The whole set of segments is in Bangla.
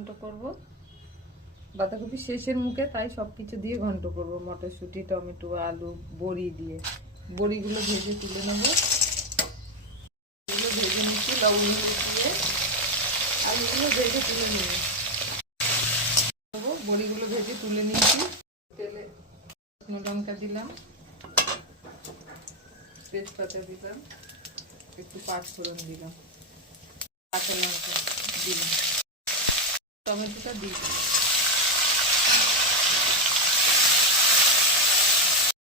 ঘন্ট করব বাঁধাকপি শেষের মুখে, তাই সবকিছু দিয়ে ঘন্ট করব। মটরশুঁটি, টমেটো, আলু, বড়ি দিয়ে। বড়িগুলো ভেজে তুলে নেব। এগুলো ভেজে নিচ্ছি লবণ দিয়ে। আলুগুলো ভেজে তুলে নিয়ে বড়িগুলো ভেজে তুলে নিয়েছি। তেলে শুকনো লঙ্কা দিলাম, তেজপাতা দিলাম, একটু পাঁচফোড়ন দিলাম, কাঁচা লঙ্কা দিলাম, টমেটোটা দিয়ে দিলাম।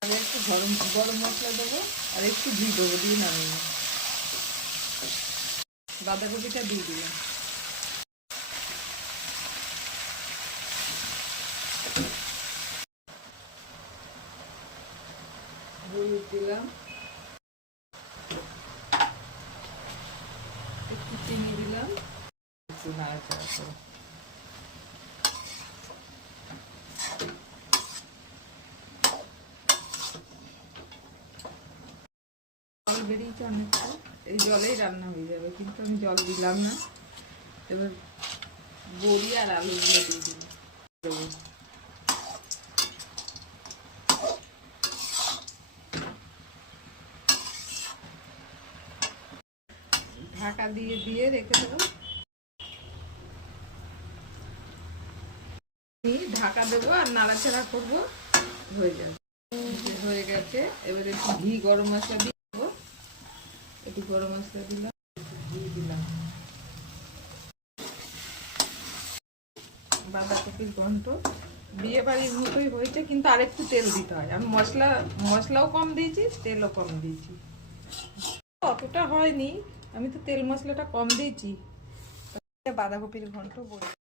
আর একটু গরম মশলা দেবো, আর একটু ঘি দেবো, দিয়ে নামিয়ে বাঁধাকপিটা দিয়ে দিলাম। হলুদ দিলাম, একটু চিনি দিলাম, একটু নাড়াচাড়া করে জল বেরিয়েছে অনেকটা, এই জলেই রান্না হয়ে যাবে, কিন্তু আমি জল দিলাম না। এবার বড়ি আর আলুগুলো দিয়ে দিলাম। ঢাকা দিয়ে দিয়ে রেখে দেবো। ঢাকা দেবো আর নাড়াচাড়া করবো, হয়ে যাবে। হয়ে গেছে। এবার একটু ঘি গরম মশলা দিয়ে দেবো, একটু গরম মশলা দিলাম, ঘি দিলাম। বাঁধাকপির ঘন্ট বিয়ে বাড়ির মতোই হয়েছে, কিন্তু আরেকটু তেল দিতে হয়। আমি মশলাও কম দিয়েছি, তেলও কম দিয়েছি। অতটা হয়নি, আমি তো তেল মশলাটা কম দিয়েছি। বাঁধাকপির ঘন্ট বড়ি।